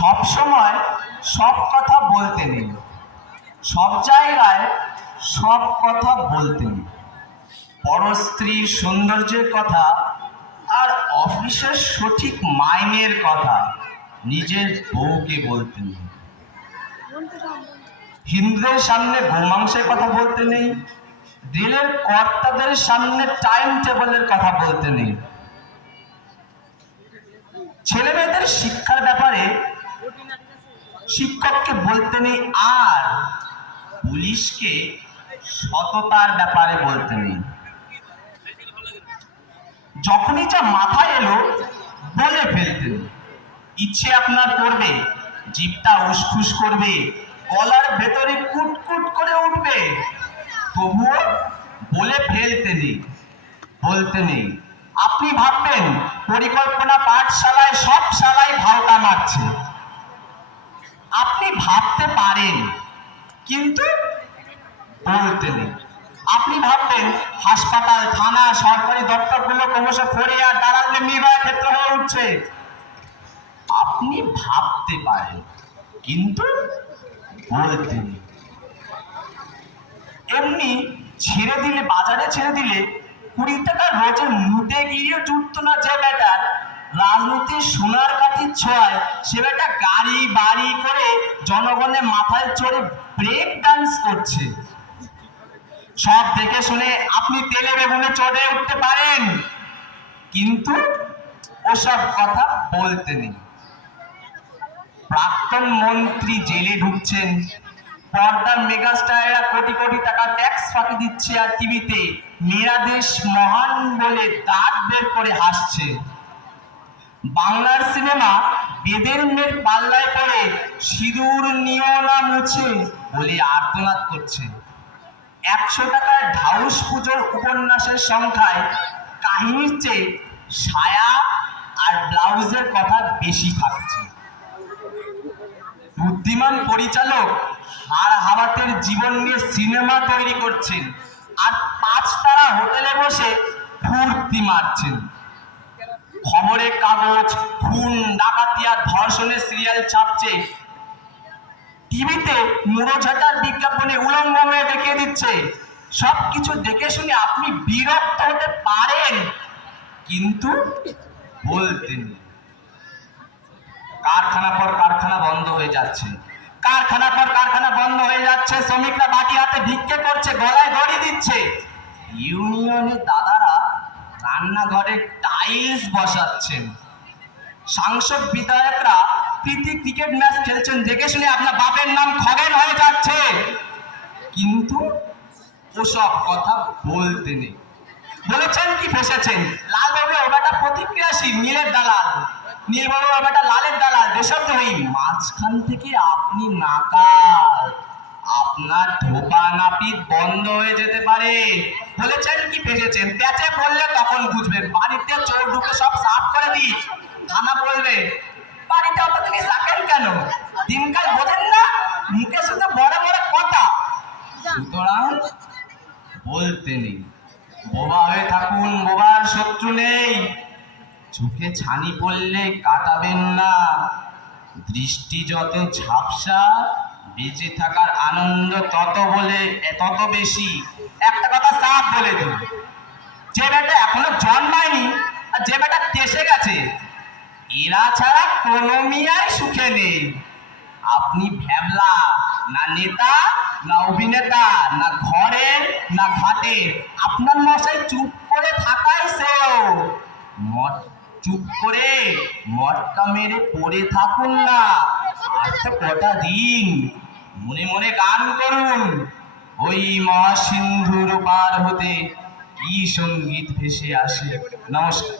সব সময় সব কথা বলতে নেই, সব জায়গায় সব কথা বলতে নেই। বড় স্ত্রীর সৌন্দর্যের কথা আর অফিসের সঠিক মাইনের কথা নিজের বউকে বলতে নেই। হিন্দুদের সামনে গোমাংসের কথা বলতে নেই, রেলের কর্তাদের সামনে টাইম টেবিলের কথা বলতে নেই। ছেলে মেয়েদের শিক্ষার ব্যাপারে শিক্ষককে বলতে নেই, আর পুলিশকে সততার ব্যাপারে বলতে নেই। যখনই যা মাথায় এলো বলে ফেলতে নেই। ইচ্ছে আপনার করবে, জিভটা উসখুস করবে, গলার ভেতরে কুটকুট করে উঠবে, তবুও বলে ফেলতে নেই, বলতে নেই। আপনি ভাববেন পরিকল্পনা পাঠশালায় সব শালায় ভাওতা মারছে। আপনি ভাবতে পারেন, কিন্তু বলতে নেই। আপনি ভাববেন হাসপাতাল, থানা, সরকারি দপ্তরগুলো ক্রমশ ফরিয়া দাঁড়ালে নির্ভয় ক্ষেত্র হয়ে উঠছে। আপনি ভাবতে পারেন, কিন্তু বলতে নেই। এমনি ছেড়ে দিলে, বাজারে ছেড়ে দিলে 20 টাকা রোজের মুটে গিয়ে জুটত না যে বেটার রাজনীতির সোনার কাঠির ছোঁয়ায়, সে বেটা গাড়ি বাড়ি করে জনগণের মাথায় চড়ে ব্রেক ডান্স করছে। সব দেখে শুনে আপনি তেলে বেগুনে চড়ে উঠতে পারেন, কিন্তু ওসব কথা বলতে নেই। প্রাক্তন মন্ত্রী জেলে ঢুকছেন, পর্দার মেগাস্টারেরা কোটি কোটি টাকা ট্যাক্স ফাঁকি দিচ্ছে, আর টিভিতে মেরা দেশ মহান বলে দাঁত বের করে হাসছে। বাংলার সিনেমা বেদের মেয়ের পাল্লায় পড়ে সিঁদুর নিও না মুছে বলে আর্তনাদ করছে। 100 টাকার ঢাউস পুজোর উপন্যাসের সংখ্যায় কাহিনীর চেয়ে সায়া আর ব্লাউজের কথা বেশি থাকছে। বুদ্ধিমান পরিচালক হাড় হাওয়াতের জীবন নিয়ে সিনেমা তৈরি করছেন, আর 5 তারা হোটেলে বসে ফুর্তি মারছেন। খবরের কাগজ খুন, ডাকাতি আর ধর্ষণের সিরিয়াল ছাপছে, টিভিতে মুড়োঝাটার বিজ্ঞাপনে উলঙ্গ হয়ে দেখিয়ে দিচ্ছে। সবকিছু দেখে শুনে আপনি বিরক্ত হতে পারেন, কিন্তু বলতে নেই। কারখানা পর কারখানা বন্ধ হয়ে যাচ্ছে, কারখানা পর কারখানা বন্ধ হয়ে যাচ্ছে। শ্রমিকরা বাটি হাতে ভিক্ষে করছে, গলায় দড়ি দিচ্ছে। ইউনিয়নের দাদারা রান্নাঘরে টাইলস বসাচ্ছেন। সাংসদ বিধায়করা প্রীতি ক্রিকেট ম্যাচ খেলছেন, দেখে শুনে আপনার বাপের নাম খগেন হয়ে যাচ্ছে, কিন্তু ওসব কথা বলতে নেই। বলেছেন কি ফেসেছেন, লালবাবু ওটা প্রতিক্রিয়াশীল নীলের দালাল, নীলবাবু ওটা লালের দালাল, দেশদ্রোহী। মাঝখান থেকে আপনি নাকাল, আপনার ধোপা নাপিত বন্ধ হয়ে যেতে পারে। বলেছেন কি ফেসেছেন, প্যাচে বললে তখন বুঝবেন। বাড়িতে চোর ঢুকে সব সাফ করে দিই, থানা বলবে বাড়িতে অত জিনিস রাখেন কেন, দিনকাল বোঝেন না, মুখে শুধু বড় বড় কথা। সুতরাং বলতে নেই। বোবা হয়ে থাকুন, বোবার শত্রু নেই। চোখে ছানি পড়লে কাটাবেন না, দৃষ্টি যত ঝাপসা বেঁচে থাকার আনন্দ তত বেশি। একটা কথা সাফ বলে দিন, যে বেটা এখনো জন্মায়নি আর যে বেটা দেশে গেছে, এরা ছাড়া কোনো মিয়াই সুখে নেই। আপনি ভ্যাবলা, না নেতা না অভিনেতা, না ঘরের না ঘাটের। আপনার মশাই চুপ করে থাকাই সেও। চুপ করে মটকা মেরে পড়ে থাকুন না, আর তো কটা দিন। মনে মনে গান করুন, ওই মহাসিন্ধুর পার হতে কি সঙ্গীত ভেসে আসে। নমস্কার।